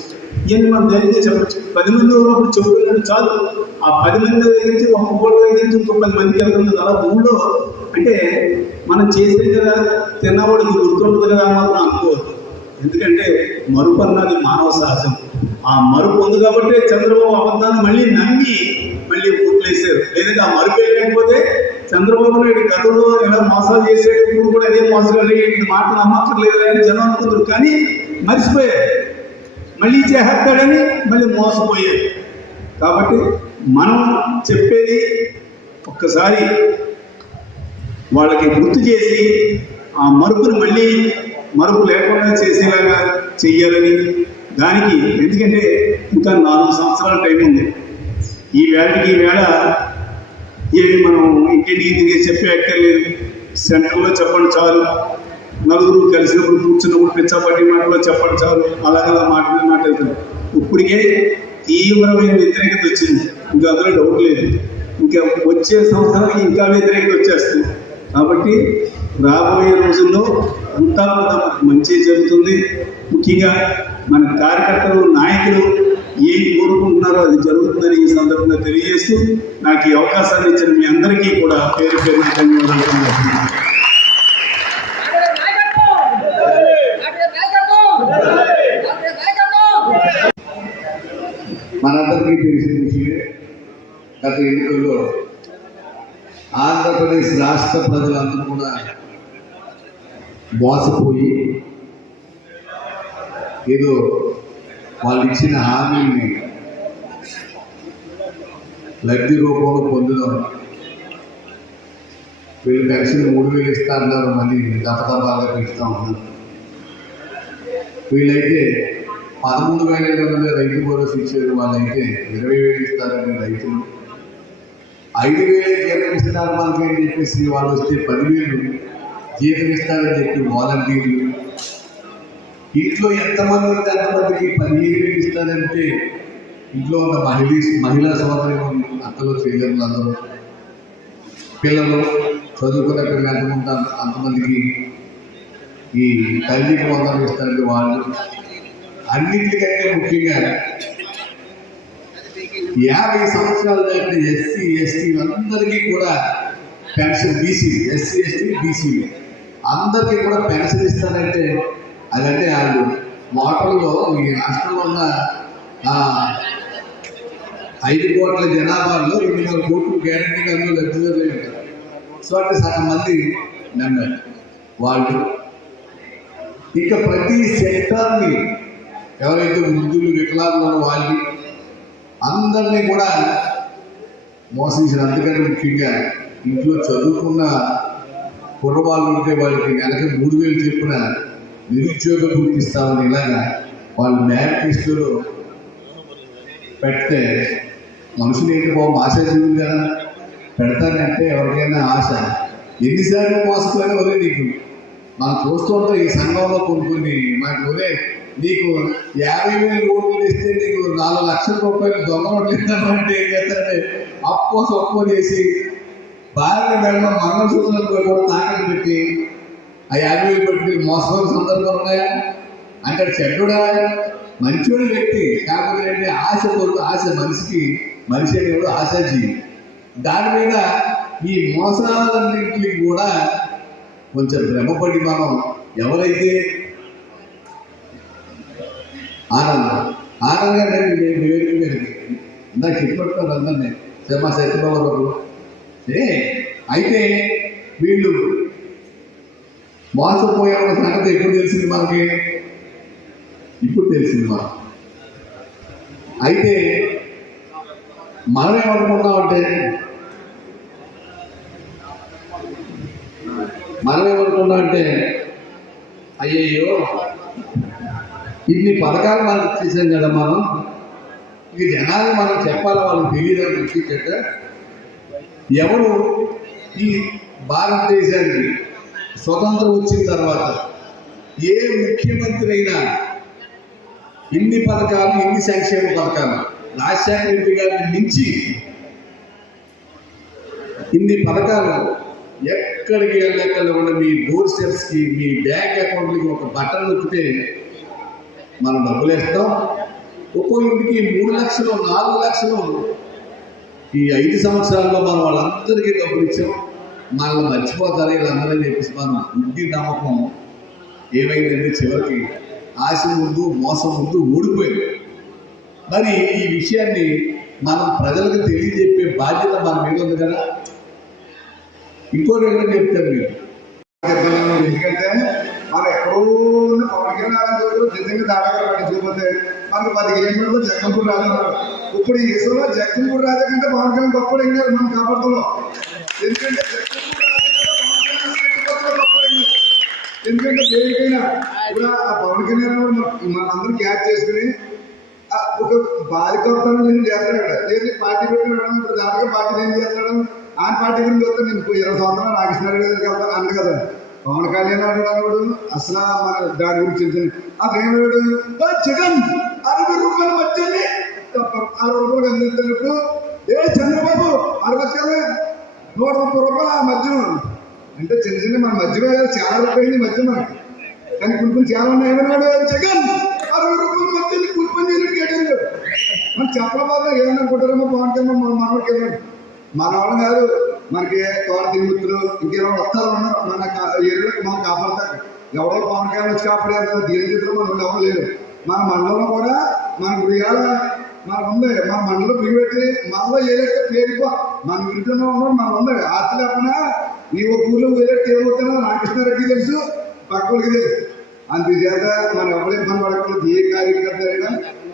ఇవన్నీ మనం ధైర్యంగా చెప్పచ్చు. 10 మంది ఉన్నప్పుడు చెప్పుకున్నాడు చాలు. ఆ 10 మంది దగ్గర నుంచి ఒక కోటి దగ్గర నుంచి ఇంకో 10 మందికి వెళ్తుంది అలా ఊళ్ళో. అంటే మనం చేసేది కదా, తిన్నవాడికి గుర్తుంటుంది కదా అని మాత్రం అనుకోవద్దు. ఎందుకంటే మరుపు అన్నది మానవ సహజం. ఆ మరుపు ఉంది కాబట్టి చంద్రబాబు అబద్ధాన్ని మళ్ళీ నమ్మి మళ్ళీ ఓట్లేసారు. లేదంటే ఆ మరుపే లేకపోతే చంద్రబాబు నాయుడు గతంలో ఎలా మోసాలు చేసేది, ఇప్పుడు కూడా అదే మోసాలు మాటలు నమ్మక్కర్లేదు అని జనం అనుకుంటారు. కానీ మర్చిపోయారు, మళ్ళీ చేస్తాడని మళ్ళీ మోసపోయారు. కాబట్టి మనం చెప్పేది ఒక్కసారి వాళ్ళకి గుర్తు చేసి ఆ మరుపును మళ్ళీ మరుపు లేకుండా చేసేలాగా చెయ్యాలని, దానికి ఎందుకంటే ఇంకా 4 సంవత్సరాల టైం ఉంది. ఈ వేళ ఏమి మనం ఇంటింటికి తిరిగి చెప్పే అక్కర్లేదు. సెంటర్లో చెప్పండి చాలు, నలుగురు కలిసినప్పుడు కూర్చున్నప్పుడు పిచ్చాపట్టి మాటలో చెప్పండి చాలు. అలాగలా మాట్లాడుతున్నారు. ఇప్పటికే తీవ్రమైన వ్యతిరేకత వచ్చింది, ఇంకా అందులో డౌట్ లేదు. ఇంకా వచ్చే సంవత్సరానికి ఇంకా వ్యతిరేకత వచ్చేస్తుంది. కాబట్టి రాబోయే రోజుల్లో అంతా కూడా మంచి జరుగుతుంది. ముఖ్యంగా మన కార్యకర్తలు, నాయకులు ఏం కోరుకుంటున్నారో అది జరుగుతుందని ఈ సందర్భంగా తెలియజేస్తూ, నాకు ఈ అవకాశాన్ని ఇచ్చిన మీ అందరికీ కూడా పేరు పేరు ధన్యవాదాలు. మనందరికీ తెలిసిన విషయమే, గత ఎన్నికల్లో ఆంధ్రప్రదేశ్ రాష్ట్ర ప్రజలందరూ కూడా మోసపోయి ఏదో వాళ్ళు ఇచ్చిన హామీని లబ్ధి రూపంలో పొందడం. వీళ్ళు పెన్షన్ 3000 ఇస్తా అన్నారు, మళ్ళీ దఫదఫాగా పెంచుతా ఉన్నారు. వీళ్ళైతే 13,500 రైతు భరోసా ఇచ్చారు, వాళ్ళైతే 20,000 ఇస్తారని రైతులు. 5,000 జీతం ఇస్తున్నారు మనకి అని చెప్పేసి వాళ్ళు వస్తే 10,000 జీతం ఇస్తారని చెప్పి వాలంటీర్లు. ఇంట్లో ఎంతమంది ఉంటే అంతమందికి 15,000 ఇస్తారంటే ఇంట్లో ఉన్న మహిళా సోదరి అత్తలు చేయగలరు. అందరూ పిల్లలు చదువుకున్న పిల్లలు ఎంతమంది అంతమందికి ఈ తల్లికి వందలు ఇస్తారంటే వాళ్ళు. అన్నింటికంటే ముఖ్యంగా 50 సంవత్సరాల దాటిన ఎస్సీ ఎస్టీ అందరికీ కూడా pension, BC SC ST BC అందరికీ కూడా పెన్షన్ ఇస్తారంటే అదంటే వాళ్ళు ఓటర్లో ఈ రాష్ట్రంలో ఉన్న 5 కోట్ల జనాభాలో 200 కోట్లు గ్యారంటీగా అందులో లబ్ధిదారులు ఉంటారు. సో అంటే సగం మంది నమ్మారు వాళ్ళు. ఇక ప్రతి సెక్టార్ని ఎవరైతే వృద్ధులు, వికలాంగులు వాళ్ళు అందరినీ కూడా మోసించారు. అందుకని ముఖ్యంగా ఇంట్లో చదువుకున్న కుర్రవాళ్ళు ఉంటే వాళ్ళకి నెలకి 3,000 చొప్పున నిరుద్యోగ గుర్తిస్తామని ఇలాగా వాళ్ళు మేనిఫెస్టోలో పెడితే మనుషులు ఏంటి బాబు ఆశాజీవులు కదా, పెడతానంటే ఎవరికైనా ఆశ. ఎన్నిసార్లు మోసపోయినా ఒరే నీకు మనం చూస్తుంటే ఈ సంఘంలో కొన్ని మనకు ఒరే నీకు 50,000 ఓట్లు ఇస్తే నీకు 4 లక్షల రూపాయలు దొంగ ఓట్లు ఇస్తామంటే ఏం చేస్తారంటే అప్పో చేసి భార్య వెళ్ళడం మంగళసూత్రాలు కూడా తాకట్టు పెట్టి ఆ 50,000 పెట్టి మోసపోయిన సందర్భాలు ఉన్నాయా? అంటే చెడ్డుడా మంచోడి వ్యక్తి, కాకపోతే అంటే ఆశ మనిషి అనేవాడు ఆశాజీవి. దాని మీద ఈ మోసాలన్నింటికి కూడా కొంచెం భ్రమపడి మనం ఎవరైతే ఆనందంగా నివేదిక ఇందాక చెప్పట్టుకోవాలి అందరినీ మా సత్యబాబు. అయితే వీళ్ళు మోసపోయే సంగతి ఎప్పుడు తెలిసింది మనకి? ఇప్పుడు తెలిసింది మనం. అయితే మనం ఏమనుకున్నామంటే అయ్యయ్యో ఇన్ని పథకాలు మనకు చేసాం కదా మనం. ఇక జనాలు మనం చెప్పాలి, వాళ్ళకి తెలియదని గుర్తించట ఎవరు ఈ భారతదేశానికి స్వతంత్రం వచ్చిన తర్వాత ఏ ముఖ్యమంత్రి అయినా ఇన్ని పథకాలు, ఇన్ని సంక్షేమ పథకాలు రాజశేఖర రెడ్డి గారిని మించి ఇన్ని పథకాలు ఎక్కడికి వెళ్ళకుండా ఉన్న మీ డోర్ స్టెప్స్కి, మీ బ్యాంక్ అకౌంట్లకి ఒక బటన్ నొక్కితే మనం డబ్బులు వేస్తాం. ఒక్కో ఇంటికి 3 లక్షలు 4 లక్షలు ఈ 5 సంవత్సరాల్లో మనం వాళ్ళందరికీ డబ్బులు ఇచ్చాం. మనల్ని మర్చిపోతారు వీళ్ళందరూ చెప్పేసి మనం ఇంటి నమ్మకం ఏమైందంటే చివరికి ఆశ ముందు, మోసం ముందు ఓడిపోయింది. మరి ఈ విషయాన్ని మనం ప్రజలకు తెలియజెప్పే బాధ్యత మన మీద ఉంది కదా. ఇంకోటి ఏంటో చెప్తారు మీరు, ఎందుకంటే మనం ఎక్కడో పవన్ కళ్యాణ్ రోజులు నిజంగా దాటగా పట్టించుకోకపోతే మనకు 10 కిలోమీటర్లు జగ్గంపూర్ రాజా ఉన్నారు. ఇప్పుడు ఈ దేశంలో జగ్గంపూర్ రాజా కంటే పవన్ కళ్యాణ్ గొప్ప అయినారు మనం కాపాడుతున్నాం. ఎందుకంటే జగ్గంపూర్ రాజా కంటే పవన్ కళ్యాణ్ గొప్ప అయినారు. ఎందుకంటే దేనికైనా కూడా ఆ పవన్ కళ్యాణ్ మనందరూ క్యాచ్ చేసుకుని ఒక బాలికవతనం నేను చేస్తాడు కదా, లేదు పార్టీ పెట్టిన ఇప్పుడు దాటగా పార్టీ ఏం చేస్తాడు, ఆ పార్టీ గురించి వస్తే నేను 20 సంవత్సరాలు నాగేశ్వర దగ్గరికి వెళ్తాను అంది కదా. పవన్ కళ్యాణ్ అన్నాడు అసలు మన దాని గురించి అతను ఏమన్నాడు, జగన్ 60 రూపాయల మధ్యని 60 రూపాయలు అందిస్తున్నప్పుడు చంద్రబాబు 60 130 రూపాయలు ఆ మధ్యం అంటే చిన్న చిన్న మన మధ్య చాలా రూపాయలు మధ్య మనకి, కానీ కొన్ని చాలా ఉన్నాయి. ఏమన్నాడు, జగన్ 60 రూపాయల మధ్యని కూర్పని చేయడానికి మనం చెప్పడం ఏమనుకుంటారేమో పవన్ కళ్యాణ్ మనకి వెళ్ళాడు. మన వాళ్ళు కాదు, మనకి తోట తిరుగుతులు ఇంకేమో వస్తారు ఉన్నారు మన ఏరియాకి మనం కాపాడతారు. ఎవరో పవన్ కళ్యాణ్ వచ్చి కాపాడేంత దీని చేతిలో మన ఎవరు లేరు. మన మండలంలో కూడా మన గుడియాల మనకు ఉంది, మన మండలం బిగిపెట్టి మనలో ఏదైతే పేరుకో మన ఇంట్లో ఉన్నాం మనం ఉంది. ఆస్తి లేకుండా నీ ఒక ఊళ్ళో ఏదైతే ఏమవుతానో రామకృష్ణారెడ్డి తెలుసు, పక్కడికి తెలుసు. అందుచేత మనం ఎవరు ఇబ్బంది పడకూడదు. ఏ కార్యకర్త అయినా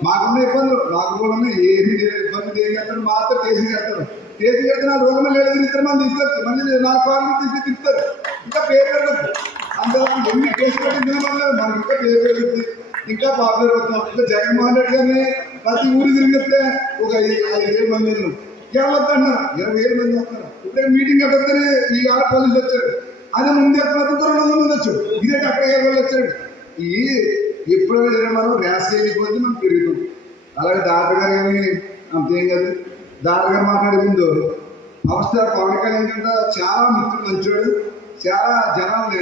మాకున్న ఇబ్బందులు నాకు కూడా ఏమి ఇబ్బంది చేస్తారు, మాత్రం కేసు చేస్తారు. కేసు చేస్తే 4 రోజుల లేదు ఇద్దరు మంది తీసుకొచ్చు, మళ్ళీ 4 వారాలు తీసుకు తిప్పుతారు. ఇంకా పేరు పెరుగుతుంది. అందువల్ల ఎన్ని కేసు పెట్టిన మనకి ఇంకా పేరు పెరుగుతుంది, ఇంకా పాపులర్ అవుతాం. ఇంకా జగన్మోహన్ రెడ్డి గారిని ప్రతి ఊరు తిరిగితే ఒక 5,000 మంది కేవలం అంటున్నారు, 20,000 మంది వస్తున్నారు. ఇప్పుడే మీటింగ్ కట్టొస్తేనే ఈ ఆడ పోలీసులు వచ్చారు. అదే ముందు 200 మంది వచ్చు, ఇదే అక్కడ 7 వచ్చారు. ఈ ఎప్పుడైనా జరిగిన మనం ర్యాస్ చేయకపోతే మనం పెరుగుతుంది. అలాగే దాటగారు ఏమి అంతేం కాదు. దాటగారు మాట్లాడే ముందు పవర్ స్టార్ పవన్ కళ్యాణ్ కింద చాలా మిత్రులు మంచాడు, చాలా జనాల్ని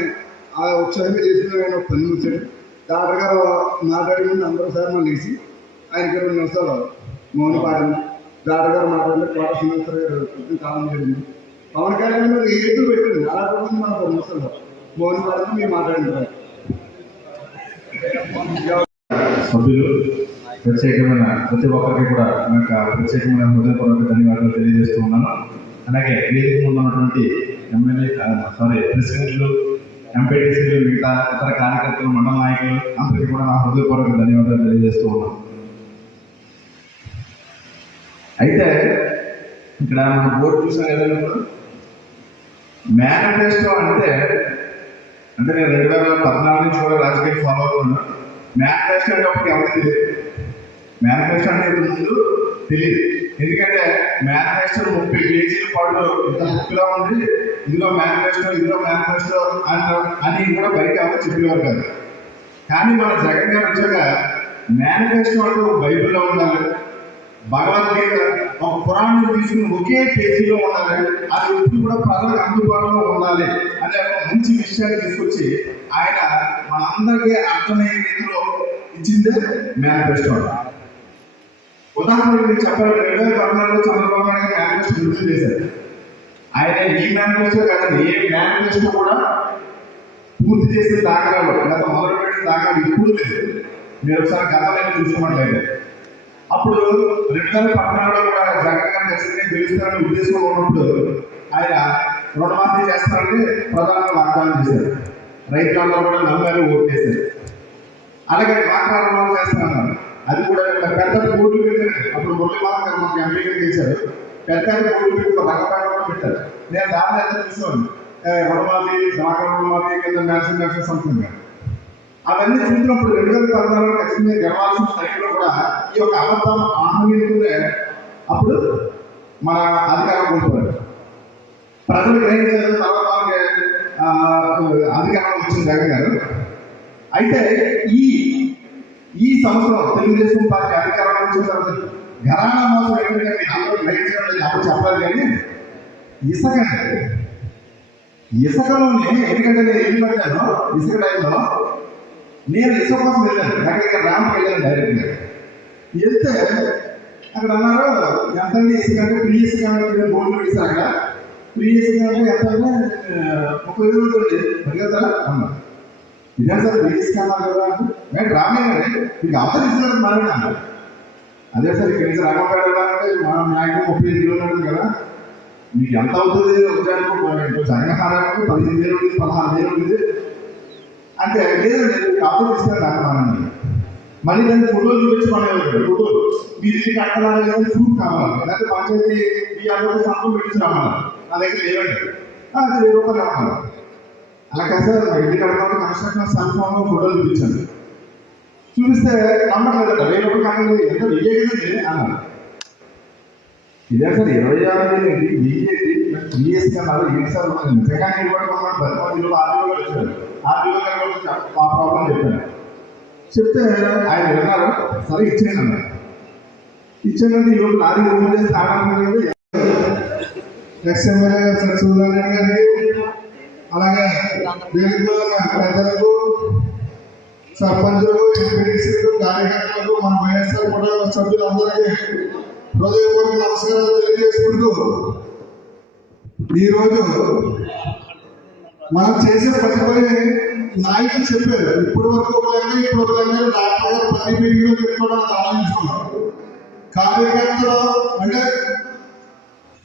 ఉత్సాహంగా చేసిన ఆయన పని వచ్చాడు. డాక్టర్ గారు మాట్లాడే ముందు అందరూ సార్ మనం లేచి ఆయనకి 2 నిమిషాలు మౌన పాడింది. డాక్టర్ గారు మాట్లాడితే కోట శ్రీనివాసరావు గారు కాలం జరిగింది. పవన్ కళ్యాణ్ మీద ఏదో పెట్టింది, అలాంటి మనం 2 నిమిషాలు మౌన పాడింది. మేము మాట్లాడిన సభ్యులు ప్రత్యేకమైన ప్రతి ఒక్కరికి కూడా నాకు ప్రత్యేకమైన హృదయపూర్వక ధన్యవాదాలు తెలియజేస్తూ ఉన్నాను. అలాగే వేదిక ముందు ఉన్నటువంటి ప్రెసిడెంట్లు, ఎంపీటీసీలు, మిగతా ఇతర కార్యకర్తలు, మండల నాయకులు అందరికీ కూడా నా హృదయపూర్వక ధన్యవాదాలు తెలియజేస్తూ ఉన్నాను. అయితే ఇక్కడ మనం బోర్డు చూసాం ఏదైనా మేనిఫెస్టో అంటే నేను 2014 నుంచి కూడా రాజకీయాలు ఫాలో అవుతున్నాను. మేనిఫెస్టో అంటే ఒకటి ఎవరికి తెలియదు. మేనిఫెస్టో అంటే ముందు తెలియదు. ఎందుకంటే మేనిఫెస్టో 30 పేజీల పాటు ఇంత బుక్లా ఉంది, ఇందులో మేనిఫెస్టో అని కూడా బయట ఎవరు చెప్పేవారు కాదు. కానీ మన జగన్ గారు వచ్చాక మేనిఫెస్టో అంటే బైబిల్లో ఉండాలి, భగవద్గీత ఒక పురాణం తీసుకుని ఒకే పేజీలో ఉండాలి, అది ఇప్పుడు కూడా ప్రజలకు అందుబాటులో ఉండాలి అనే ఒక మంచి విషయాన్ని తీసుకొచ్చి ఆయన మనందరికీ అర్థమయ్యే రీతిలో ఇచ్చిందే మేనిఫెస్టో. ఉదాహరణకు నేను చెప్పాలి, 2014లో చంద్రబాబు నాయుడు మేనిఫెస్టో విడుదల చేశారు. ఆయన ఈ మేనిఫెస్టో కాదండి, ఏ మేనిఫెస్టో కూడా పూర్తి చేసిన దాఖలాలు లేదా మొదలుపెట్టిన దాఖలాలు ఇప్పుడు లేదు. మీరు ఒకసారి గతంలో చూసుకున్నట్లయితే అప్పుడు 2014లో కూడా జగన్ గారు ఖచ్చితంగా గెలుస్తారనే ఉద్దేశంలో ఉన్నప్పుడు ఆయన రుణమాఫీ చేస్తారని ప్రధానంగా వాగ్దానం చేశారు. రైతులందరూ కూడా నమ్మారు, ఓటు చేశారు. అలాగే డ్వాక్రా రుణాలు చేస్తారన్నారు, అది కూడా పెద్ద బోర్డు పెట్టారు. అప్పుడు మురళీమోహన్ గారు మాకు ఎంపీగా చేశారు, పెద్ద బోర్డు పెట్టి రంగపేట కూడా పెట్టారు. నేను దాన్ని ఎంత చూసాను, రుణమాఫీ డ్వాక్రా రుణమాఫీ కింద నేషనల్ సంస్థ అవన్నీ చూసినప్పుడు 2016 ఖచ్చితంగా గెలవాల్సిన టైంలో కూడా ఈ యొక్క అబద్ధం ఆహ్వానిస్తూనే అప్పుడు మన అధికారం కోల్పోయారు. ప్రజలు గ్రహించారు, తర్వాత అధికారం వచ్చింది జగన్ గారు. అయితే ఈ సంవత్సరం తెలుగుదేశం పార్టీ అధికారం వచ్చిన తర్వాత ఘరానా మోసం ఏంటంటే అందరూ గ్రహించడం అప్పుడు చెప్పాలి. కానీ ఇసుకలోనే ఎందుకంటే నేను ఇల్లు పెట్టాను ఇసుక టైంలో నేను ఇసుక కోసం వెళ్ళాను. అక్కడికి ర్యాంప్ వెళ్ళాను డైరెక్ట్గా. వెళ్తే అక్కడ అన్నారు ఎంతండి ఇసుక అంటే ఫ్రీ ఇసుక బోర్డు పెట్టేశారు. అక్కడ ఫ్రీ ఇసుక అంటే ఎంత అంటే 30,000 ఉంటుంది అడిగేస్తారా అన్నారు. ఇదే సార్ ఫ్రీ ఇసుక అన్నారు కదా అంటే నేను రాలేదండి మీకు అవసరం ఇస్తున్నారు మారేనా. అదే సార్ ఇక్కడ నుంచి రంగంపేట అంటే మనం మ్యాక్సిమం 35 కిలోమీటర్లు కదా, మీకు ఎంత అవుతుంది వచ్చానికి సంఘహారానికి 15,000 ఉంది 16,000 ఉంది అంటే లేదండి అవసరం ఇస్తున్నారు రంగమానండి. మళ్ళీ దాన్ని ఫోటోలు చూపించి మనం ఫోటోలు మీరు ఇల్లు కట్టాలని లేదా ప్రూఫ్ కావాలి, లేకపోతే పంచాయతీ ఈ అందరూ సంతం పెట్టించి రావాలి. నా దగ్గర లేవండి అది 1000 రూపాయలు రావాలి. అలా కాదు సార్ ఇల్లు కట్టడానికి కన్స్ట్రక్షన్ సెల్ ఫోన్లో ఫోటోలు చూపించాను. చూపిస్తే నమ్మట్లేదంట 1000 రూపాయలు కట్టలేదు ఎంత వెయ్యేది అన్నారు. ఇదే సార్ 26,000 ఏంటి వెయ్యేది బిఎస్సీ అన్నారు. ఏంటి సార్ జగన్ ఇవ్వడం 10 ఆర్టీఓ వచ్చారు. ఆర్టీఓ ఆ ప్రాబ్లం చెప్పాను. చెప్తే ఆయన విన్నారు, సరే ఇచ్చేయండి అన్నారు. ఇచ్చేయండి ఈరోజు లారీ ఓపెన్ చేసి తాగడం ఎక్స్ఎమ్మెల్యే గారు సత్యనారాయణ గారి అలాగే వేదికలో ప్రజలకు సర్పంచులు ఎంపీటీసీలు కార్యకర్తలకు మన వైఎస్ఆర్ కుటుంబ సభ్యులందరికీ హృదయపూర్వక నమస్కారాలు తెలియజేసుకుంటూ ఈరోజు మనం చేసే ప్రతి పని నాయకులు చెప్పారు. ఇప్పటి వరకు ఒక లెక్క ఇప్పుడు ఒక లెక్క డాక్టర్ గారు ప్రతి మీటింగ్లో చెప్పుకోవడానికి ఆలోచించుకున్నాం. కార్యకర్తలు అంటే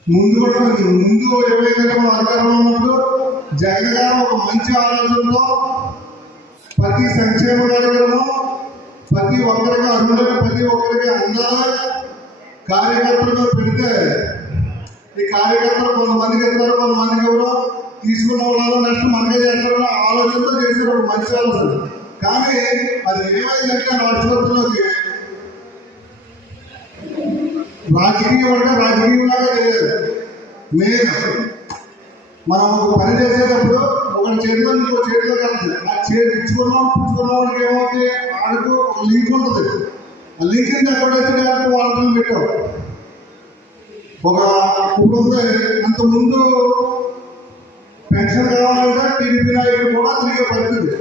ముందు ఏవైతే మనం అధికారంలో ఉన్నప్పుడు జగన్ గారు ఒక మంచి ఆలోచనతో ప్రతి సంక్షేమ కార్యక్రమం ప్రతి ఒక్కరికి అర్హులైన ప్రతి ఒక్కరికి అందాలి కార్యకర్తలుగా పెడితే ఈ కార్యకర్తలు కొంతమందికి ఇస్తారు, కొంతమందికి ఎవరో తీసుకున్న వాళ్ళు నెక్స్ట్ మనకే చేస్తారన్న ఆలోచనతో చేసిన ఒక మంచి ఆలోచన. కానీ అది ఏమైందంటే రాష్ట్రంలోకి రాజకీయం అంటే రాజకీయంలాగా తెలియదు. మెయిన్ మనం ఒక పని చేసేటప్పుడు ఒకటి చేతిలో ఇంకో చేతిలో కలుగుతుంది. ఆ చేతి పుచ్చుకున్నవాడికి ఏమవుతుంది, ఆడికి ఒక లింక్ ఉంటుంది. ఆ లింక్ ఎక్కడ వచ్చి వాళ్ళని పెట్టావు ఒక ఇప్పుడు అంతకుముందు పెన్షన్ కావాలంటే టీడీపీ నాయకులు కూడా తిరిగే పరిస్థితి.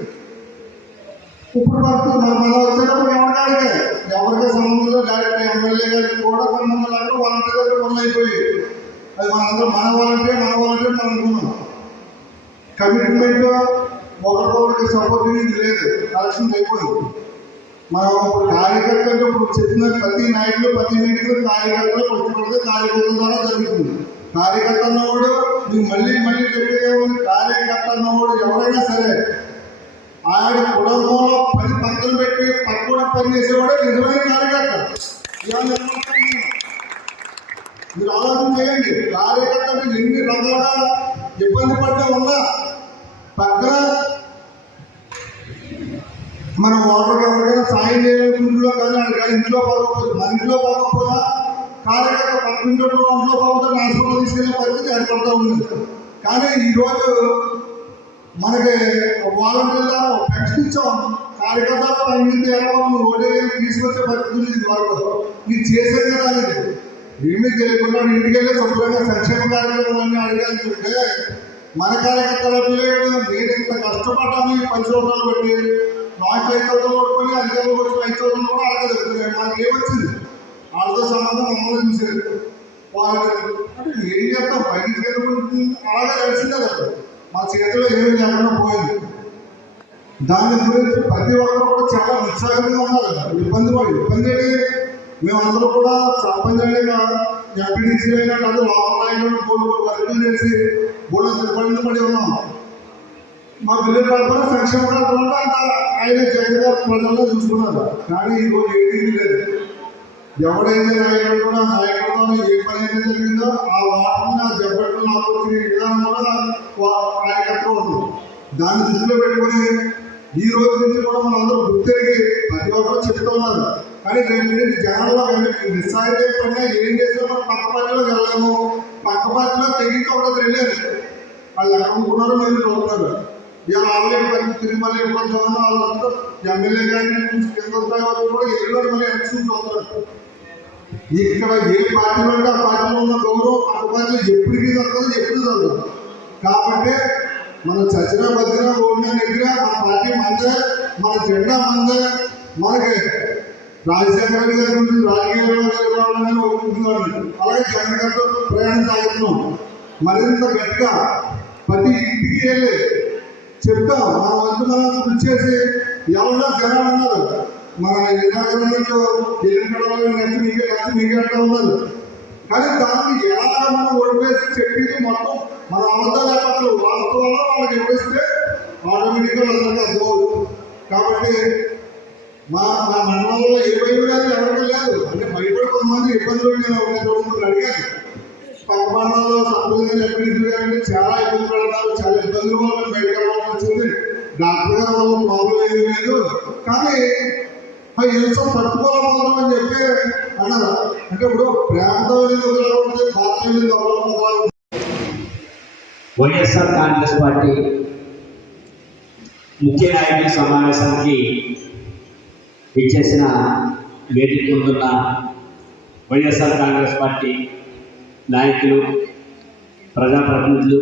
ఇప్పుడు మన వచ్చేటప్పుడు ఎవరికాడికే ఎవరికే సంబంధంలో డైరెక్ట్ ఎమ్మెల్యే గారికి కూడా సంబంధం లేకుండా వాలంటీర్ దగ్గర పనులు అయిపోయి అది మనందరం మన వాలంటీర్ మనం అనుకున్నాం. కమిట్మెంట్ ఒకరికొకరికి సపోర్టింగ్ లేదు, కలెక్షన్ అయిపోయింది. మనం కార్యకర్తలు ఇప్పుడు చెప్పిన ప్రతి నాయకులు ప్రతి మీటింగ్ కార్యకర్తలు పట్టుకుంటే కార్యకర్తల ద్వారా జరుగుతుంది. కార్యకర్త అన్నవాడు నువ్వు మళ్ళీ చెప్పేది కార్యకర్త అన్నవాడు ఎవరైనా సరే ఆయన కుటుంబంలో 10 పక్కలు పెట్టి పక్కన పని చేసేవాడే నిజమైన కార్యకర్త. మీరు ఆలోచన చేయండి. కార్యకర్తలు ఎన్ని రకాలుగా ఇబ్బంది పడ్డా ఉన్నా పక్కన మనం వాటర్ ఎవరికైనా సాయం చేయాలనుకుంటున్నా కానీ అది ఇంట్లో పోకపోతే మన ఇంట్లో పోకపోయినా కార్యకర్త పక్కన ఒంట్లో పోతే హాస్పిటల్ తీసుకెళ్లే పరిస్థితి ఏర్పడుతూ ఉంది. కానీ ఈరోజు మనకి వాలంటీర్ ద్వారా పెన్షన్ ఇచ్చాం. కార్యకర్తలు పన్నెండు ఎకరాలు ఓడే తీసుకొచ్చే పరిస్థితి ఇది వరకు నీకు చేసేది కదా. అనేది ఏమీ తెలియకుండా ఇంటికి వెళ్ళి శుభ్రంగా సంక్షేమ కార్యక్రమాలన్నీ అడిగాలంటే మన కార్యకర్తల పిల్లలు నేను ఇంత కష్టపడ్డాను ఈ 10 సంవత్సరాలు పెట్టి నాకు 5,000 కొట్టుకొని అధికారులు వచ్చి 5,000 కూడా అలాగే దొరుకుతున్నాయి. మనకి ఏమొచ్చింది వాళ్ళతో సంబంధం మమ్మల్ని చూసేది. వాళ్ళు అంటే ఏం చేస్తాం బయటికి వెళ్ళి అలాగే తెలిసిందే కదా, మా చేతిలో ఏమీ లేకుండా పోయింది. దాని గురించి ప్రతి ఒక్కరు కూడా చాలా ఉత్సాహంగా ఉన్నారు. ఇబ్బంది మేమందరూ కూడా సర్పంచ్ ఎంపీడీసీ అయినా కాదు లోపల నాయకులు బోర్డు వర్కులు చేసి బోర్డు పడి ఉన్నాం. మా బిల్లు తరఫున సంక్షేమ కార్యక్రమంలో అంత ఆయన జగన్ గారు ప్రజల్లో చూసుకున్నారు. కానీ ఈరోజు ఏమీ లేదు. ఎవడైతే నాయకుడు కూడా నాయకుడితో ఏ పని అయితే జరిగిందో ఆ వాటిని ఆ జబ్బట్లు నాకు వచ్చిన విధానం వల్ల కార్యకర్తలు ఉంటుంది. దాన్ని దృష్టిలో పెట్టుకుని ఈ రోజు నుంచి కూడా మనం అందరూ గుర్తెరిగి ప్రతి ఒక్కరు చెప్తూ ఉన్నారు. కానీ రేపు జనాల్లో నిస్సాయితీయకుండా ఏం చేసినా మనం పక్క పార్టీలోకి వెళ్ళాము. పక్క పార్టీలో తెగించి ఒకటి వెళ్ళారు. వాళ్ళు ఎక్కడ అనుకున్నారో మీరు చూస్తున్నారు. ఇలా ఆల్రెడీ పని తిరుమల ఇబ్బంది వాళ్ళంతా ఎమ్మెల్యే కానీ కింద స్థాయి వరకు కూడా ఎన్నో మళ్ళీ ఎలక్షన్ చూస్తున్నారు. ఇక్కడ ఏ పార్టీలో ఉంటే ఆ పార్టీలో ఉన్న గౌరవం పక్క పార్టీలో ఎప్పటికీ దొరకదు, ఎప్పుడు దొరకదు. కాబట్టి మనం చచ్చినా బతికినా ఓడినా దగ్గర మన పార్టీ మందే, మన జెండా మందే. మనకి రాజశేఖర రెడ్డి గారి గురించి రాజకీయాల్లో ఒప్పుకున్నాడు. అలాగే జగన్ గారితో ప్రయాణం సాగుతున్నాం. మరింత గట్టిగా ప్రతి ఇంటికి వెళ్ళి చెప్తాం. మన వంతు మనం కృషి చేసి ఎవరన్నా జనాలు ఉన్నారు. మన ఇలాగంలో నెక్స్ట్ మీకే అంటూ ఉన్నారు. కానీ దాన్ని ఎలా మనం ఓడిపేసి చెప్పింది మొత్తం మన అబద్ధాలు లేకపోతే వాస్తవంలో వాళ్ళకి చెప్పేస్తే ఆటోమేటిక్గా వాళ్ళకి అర్థమవుతుంది. కాబట్టి మా మండలంలో ఏ భయం లేదు, ఎవరికి లేదు. అంటే భయపడి కొంతమంది ఇబ్బందులు నేను అడిగాను. పక్క మండలంలో సంపూర్ణ ఎంపీడీ గారంటే చాలా ఇబ్బంది పడతారు, చాలా ఇబ్బందులు వల్ల బయటకు వెళ్ళాల్సి వచ్చింది. డాక్టర్ గారు వల్ల ప్రాబ్లం ఏమీ లేదు. కానీ ఆ ఇల్సం పట్టుకోలేకపోతాం అని చెప్పి అన్నారు. అంటే ఇప్పుడు ప్రేమతో వెళ్ళి పార్టీ వెళ్ళి వైఎస్ఆర్ కాంగ్రెస్ పార్టీ ముఖ్య నాయకుల సమావేశానికి ఇచ్చేసిన వేదిక ముందున్న వైఎస్ఆర్ కాంగ్రెస్ పార్టీ నాయకులు, ప్రజాప్రతినిధులు,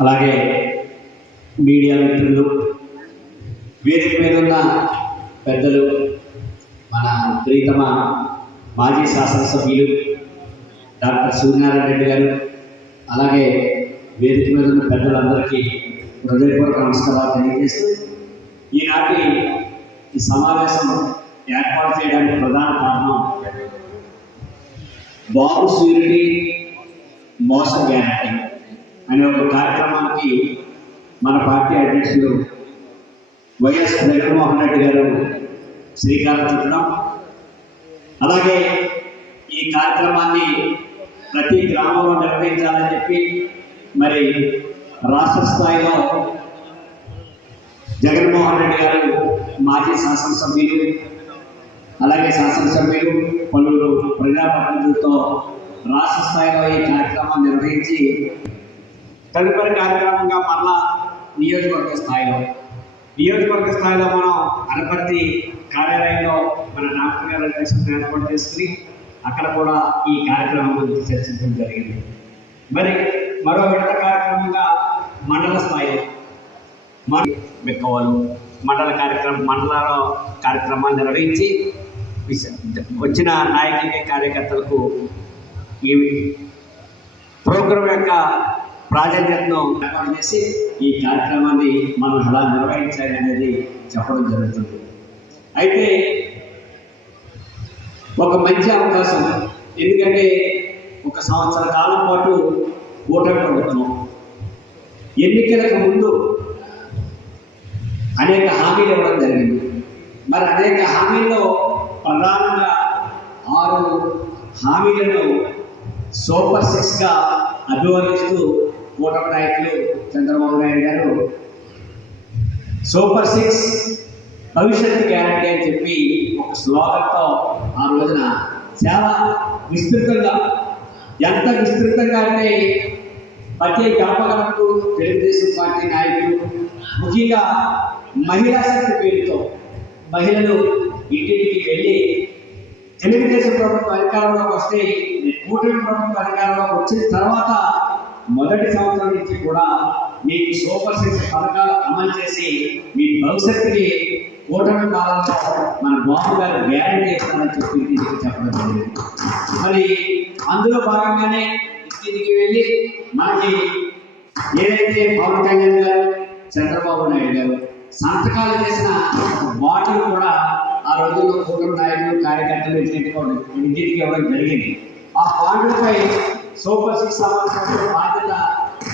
అలాగే మీడియా మిత్రులు, వేదిక మీద ఉన్న పెద్దలు, మన ప్రీతమ మాజీ శాసనసభ్యులు డాక్టర్ సూర్యనారాయణ రెడ్డి గారు, అలాగే వేదిక మీద ఉన్న పెద్దలందరికీ హృదయపూర్వక నమస్కారాలు తెలియజేస్తూ ఈనాటి ఈ సమావేశం ఏర్పాటు చేయడానికి ప్రధాన కారణం బాబు సూర్యుడి మోస గ్యారంటీ అనే ఒక కార్యక్రమానికి మన పార్టీ అధ్యక్షులు వైఎస్ జగన్మోహన్ రెడ్డి గారు శ్రీకారం చుట్టడం, అలాగే ఈ కార్యక్రమాన్ని ప్రతి గ్రామంలో నిర్వహించాలని చెప్పి మరి రాష్ట్ర స్థాయిలో జగన్మోహన్ రెడ్డి గారు మాజీ శాసనసభ్యులు, అలాగే శాసనసభ్యులు, పలువురు ప్రజాప్రతినిధులతో రాష్ట్ర స్థాయిలో ఈ కార్యక్రమాన్ని నిర్వహించి తదుపరి కార్యక్రమంగా మళ్ళా నియోజకవర్గ స్థాయిలో మనం అనపర్తి కార్యాలయంలో మన డాక్టర్ గారు ఏర్పాటు చేసుకుని అక్కడ కూడా ఈ కార్యక్రమం గురించి చర్చించడం జరిగింది. మరి మరో విడత కార్యక్రమంగా మండల స్థాయిలో మెక్కవాళ్ళు మండలాల కార్యక్రమాలు నిర్వహించి వచ్చిన నాయకులకి, కార్యకర్తలకు ఈ ప్రోగ్రాం యొక్క ప్రాధాన్యతను ఏర్పాటు చేసి ఈ కార్యక్రమాన్ని మనం ఎలా నిర్వహించాలి అనేది చెప్పడం జరుగుతుంది. అయితే ఒక మంచి అవకాశం, ఎందుకంటే ఒక సంవత్సర కాలం పాటు ఓటమి ప్రభుత్వం ఎన్నికలకు ముందు అనేక హామీలు ఇవ్వడం జరిగింది. మరి అనేక హామీల్లో ప్రధానంగా 6 హామీలను సూపర్ 6గా అభివర్ణిస్తూ కూటమి నాయకులు చంద్రబాబు నాయుడు గారు సూపర్ 6 భవిష్యత్తు గ్యారంటీ అని చెప్పి ఒక స్లోగన్తో ఆ రోజున చాలా విస్తృతంగా, ఎంత విస్తృతంగా అంటే ప్రతి గడపగడపకు తెలుగుదేశం పార్టీ నాయకులు, ముఖ్యంగా మహిళా శక్తి పేరుతో మహిళలు ఇంటింటికి వెళ్ళి తెలుగుదేశం ప్రభుత్వం అధికారంలోకి వస్తే, కూటమి ప్రభుత్వం అధికారంలోకి వచ్చిన తర్వాత మొదటి సంవత్సరం నుంచి కూడా మీకు సూపర్ 6 పథకాలు అమలు చేసి మీ భవిష్యత్తుని కూటమి కాలంలో మన బాబు గారు గ్యారంటీ ఇస్తారని చెప్పి చెప్పడం జరిగింది. మరి అందులో భాగంగానే ఇంటికి వెళ్ళి మనకి ఏదైతే పవన్ కళ్యాణ్ గారు, చంద్రబాబు నాయుడు గారు సంతకాలు చేసిన బాటిల్ కూడా ఆ రోజుల్లో కూటమి నాయకులు, కార్యకర్తలు ఇంటికి ఇవ్వడం జరిగింది. ఆ బాటిల్పై సూపర్ 6 అమలు చేసే బాధ్యత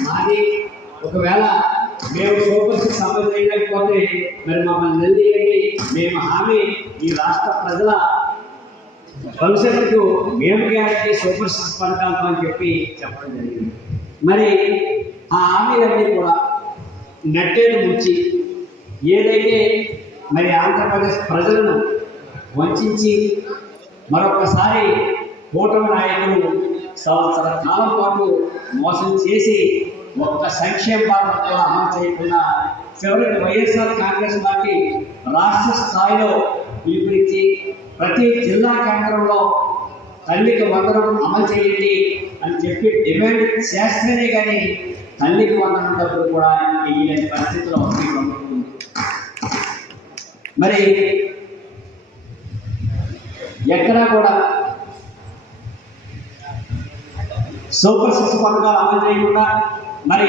మాది. ఒకవేళ మేము సూపర్ 6 అమలు చేయలేకపోతే మరి మమ్మల్ని నిలదీయండి, మేము హామీ ఈ రాష్ట్ర ప్రజల భవిష్యత్తుకు మేము గ్యారంటీ సూపర్ 6 పథకాలు అని చెప్పి చెప్పడం జరిగింది. మరి ఆ హామీలన్నీ కూడా నట్టేలు ముచ్చి ఏదైతే మరి ఆంధ్రప్రదేశ్ ప్రజలను వంచి మరొకసారి కూటమి నాయకులు సంవత్సర కాలం పాటు మోసం చేసి ఒక్క సంక్షేమ పథకం కూడా అమలు చేయకుండా చివరికి వైఎస్ఆర్ కాంగ్రెస్ పార్టీ రాష్ట్ర స్థాయిలో పిలుపునిచ్చి ప్రతి జిల్లా కేంద్రంలో తల్లికి వందనం అమలు చేయండి అని చెప్పి డిమాండ్ చేస్తేనే కానీ తల్లికి వందనం డబ్బులు కూడా ఇలాంటి పరిస్థితుల్లో ఉంటుంది. మరి ఎక్కడా కూడా సూపర్ సిక్స్ పథకాలు అమలు చేయకుండా మరి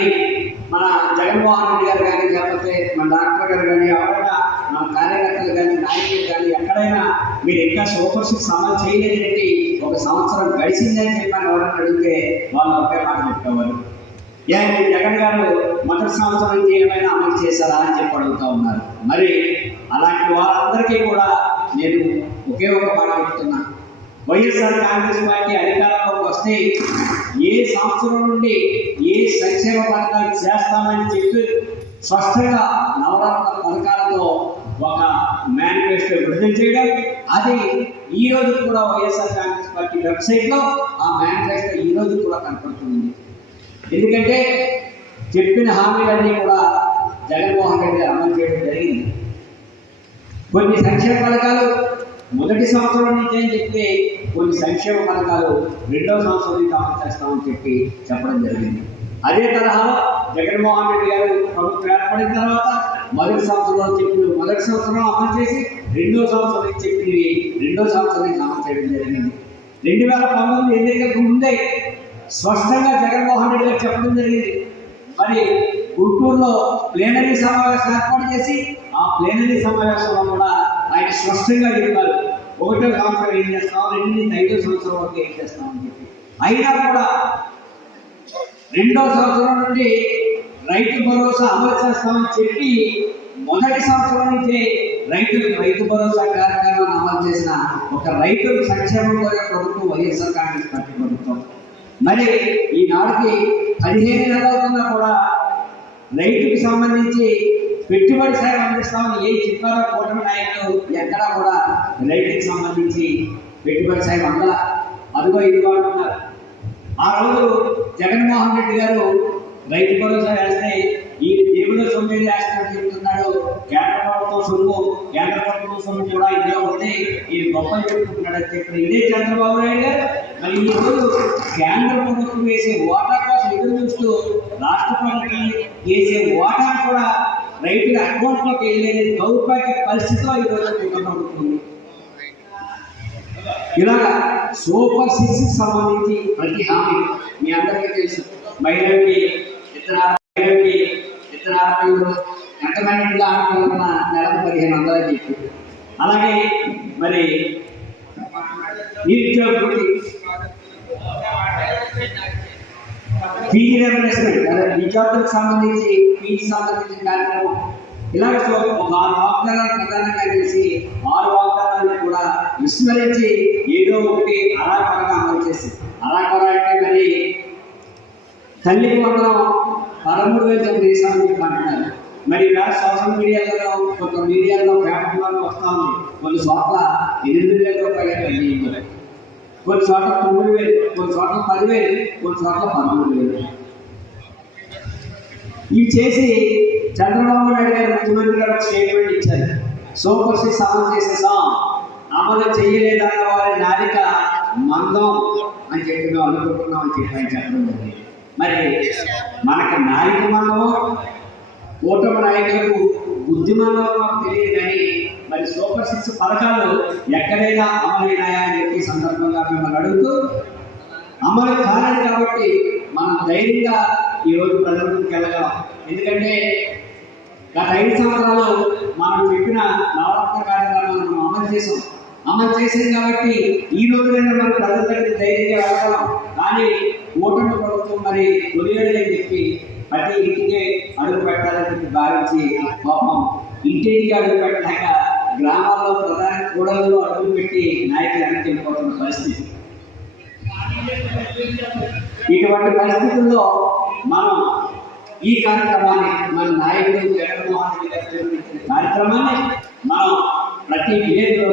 మన జగన్మోహన్ రెడ్డి గారు కానీ లేకపోతే మన డాక్టర్ గారు కానీ ఎవరైనా మన కార్యకర్తలు కానీ నాయకులు కానీ ఎక్కడైనా మీరు ఇంకా సూపర్ సిక్స్ అమలు చేయలేదంటే ఒక సంవత్సరం గడిచిందని చెప్పని ఎవరైనా అడిగితే వాళ్ళు ఒకే మాట చెప్పేవారు. ఏంటి జగన్ గారు మొదటి సంవత్సరం నుంచి ఏమైనా అమలు చేశారా అని చెప్పి అడుగుతూ ఉన్నారు. మరి అలాంటి వాళ్ళందరికీ కూడా నేను ఒకే ఒక మాట చెప్తున్నాను. వైఎస్ఆర్ కాంగ్రెస్ పార్టీ అధికారంలోకి వస్తే ఏ సంవత్సరం నుండి ఏ సంక్షేమ పథకాలు చేస్తామని చెప్పి స్పష్టంగా నవరత్న పథకాలతో ఒక మేనిఫెస్టో విడుదల చేయడం, అది ఈ రోజు కూడా వైఎస్ఆర్ కాంగ్రెస్ పార్టీ వెబ్సైట్లో ఆ మేనిఫెస్టో ఈ రోజు కూడా కనపడుతుంది. ఎందుకంటే చెప్పిన హామీలన్నీ కూడా జగన్మోహన్ రెడ్డి గారు అమలు చేయడం జరిగింది. కొన్ని సంక్షేమ పథకాలు మొదటి సంవత్సరం నుంచి అని చెప్తే కొన్ని సంక్షేమ పథకాలు రెండవ సంవత్సరం నుంచి అమలు చేస్తామని చెప్పి చెప్పడం జరిగింది. అదే తరహాలో జగన్మోహన్ రెడ్డి గారు ప్రభుత్వం ఏర్పడిన తర్వాత మొదటి సంవత్సరం అమలు చేసి రెండో సంవత్సరం నుంచి చెప్పినవి రెండో సంవత్సరం నుంచి అమలు చేయడం జరిగింది. 2019 ఎన్నికలకు ముందే స్పష్టంగా జగన్మోహన్ రెడ్డి గారు చెప్పడం జరిగింది. మరి గుంటూరులో ప్లేనరీ సమావేశం ఏర్పాటు చేసి ఆ ప్లేనరీ సమావేశంలో కూడా ఆయన స్పష్టంగా చెప్పారు, 1వ సంవత్సరం ఏం చేస్తాం, 2 నుంచి 5వ సంవత్సరం వరకు ఏం చేస్తామని చెప్పి. అయినా కూడా 2వ సంవత్సరం నుండి రైతు భరోసా అమలు చేస్తామని చెప్పి మొదటి సంవత్సరం నుంచే రైతు భరోసా కార్యక్రమాన్ని అమలు చేసిన ఒక రైతు సంక్షేమం కోరే ప్రభుత్వం వైఎస్ఆర్ కాంగ్రెస్ పార్టీ ప్రభుత్వం. మరి ఈనాటికి 15 నెలలు అవుతున్నా కూడా రైతుకు సంబంధించి పెట్టుబడి సాయం అందిస్తామని ఏం చెప్పారో కూటమి నాయకులు ఎక్కడా కూడా రైతుకి సంబంధించి పెట్టుబడి సాయం అందల. అదిగో ఇదిగో అంటున్నారు. ఆ రోజు జగన్మోహన్ రెడ్డి గారు రైతు భరోసా వేస్తే ఈ దేవుడు సొమ్మిది వేస్తామని చెప్తున్నాడు. కేంద్ర ప్రభుత్వం సొమ్ము కూడా ఇందులో ఉంది, ఈ గొప్పలు చెప్పుకుంటున్నాడని చెప్పిన ఇదే చంద్రబాబు నాయుడు గారు మరి ఈ రోజు కేంద్ర ప్రభుత్వం వేసే ఓటా కోసం ఎదురు చూస్తూ రాష్ట్ర ప్రభుత్వం వేసే ఓటా కూడా రైతుల అకౌంట్లోకి వెళ్ళేది దౌర్భాగ్య పరిస్థితిలో ఈరోజు ప్రభుత్వం. ఇలాగా సూపర్ సిక్స్ సంబంధించి ప్రతి హామీ మీ అందరికీ తెలుసు. మహిళలకి ఇతరాలు ఎంతమంది ఆడుతున్నా నెలకు 1500 అని చెప్పి, అలాగే మరి నిరుద్యోగులకి ఫీజు రియంబర్స్మెంట్ విద్యార్థులకు సంబంధించి ఫీజు సంబంధించిన కార్యక్రమం, ఇలాగ ఒక 6 వాగ్దానాలు ప్రధానంగా చేసి 6 వాగ్దానాలను కూడా విస్మరించి ఏదో ఒకటి అరాకొరగా అమలు చేసి, అరాకొర అంటే మరి తల్లికి వందనం 13,000 చేశామని చెప్పి అంటున్నారు. మరి సోషల్ మీడియాలో కొంత మీడియాలో పేపర్లలో వస్తూ ఉంది, కొన్ని చోట్ల 8,000 రూపాయలు తల్లి, కొన్ని చోట్ల 9,000, కొన్ని చోట్ల 10,000, కొన్ని చోట్ల 13,000 ఇవి చేసి చంద్రబాబు నాయుడు గారు ముఖ్యమంత్రి గారు స్టేట్మెంట్ ఇచ్చారు. సూపర్ సిక్స్ అమలు చేసేసాం, అమలు చేయలేదన్న వారి నాలిక మందం అని చెప్పి మేము అనుకుంటున్నాం అని చెప్పి ఆయన చెప్పడం జరిగింది. మరి మనకి నాయక మందమో కూటమి నాయకులకు బుద్ధిమందమో మాకు తెలియదు, కానీ మరి సూపర్ సిక్స్ పథకాలు ఎక్కడైనా అమలైనాయా అని చెప్పి సందర్భంగా మిమ్మల్ని అడుగుతూ, అమలు కాలేదు కాబట్టి మనం ధైర్యంగా ఈరోజు ప్రజల ముందుకు వెళ్ళగలం. ఎందుకంటే గత 5 సంవత్సరాలు మనం చెప్పిన నవరత్న కార్యక్రమాలను మనం అమలు చేసాం కాబట్టి ఈ రోజునైనా మనం ప్రజల దగ్గర ధైర్యంగా వెళ్ళగలం. కానీ కూటమి ప్రభుత్వం మరి తొలియడని చెప్పి ప్రతి ఇంటికే అడుగు పెట్టాలని చెప్పి భావించి పాపం ఇంటికి అడుగు పెట్టలేక గ్రామాల్లో ప్రధాన కూడలలో అడుగు పెట్టి నాయకులు వెనక్కి వెళ్ళిపోతున్న పరిస్థితి. ఇటువంటి పరిస్థితుల్లో మనం ఈ కార్యక్రమాన్ని మన నాయకుడు జగన్మోహన్ రెడ్డి గారు కార్యక్రమాన్ని మనం ప్రతి విలేజ్లో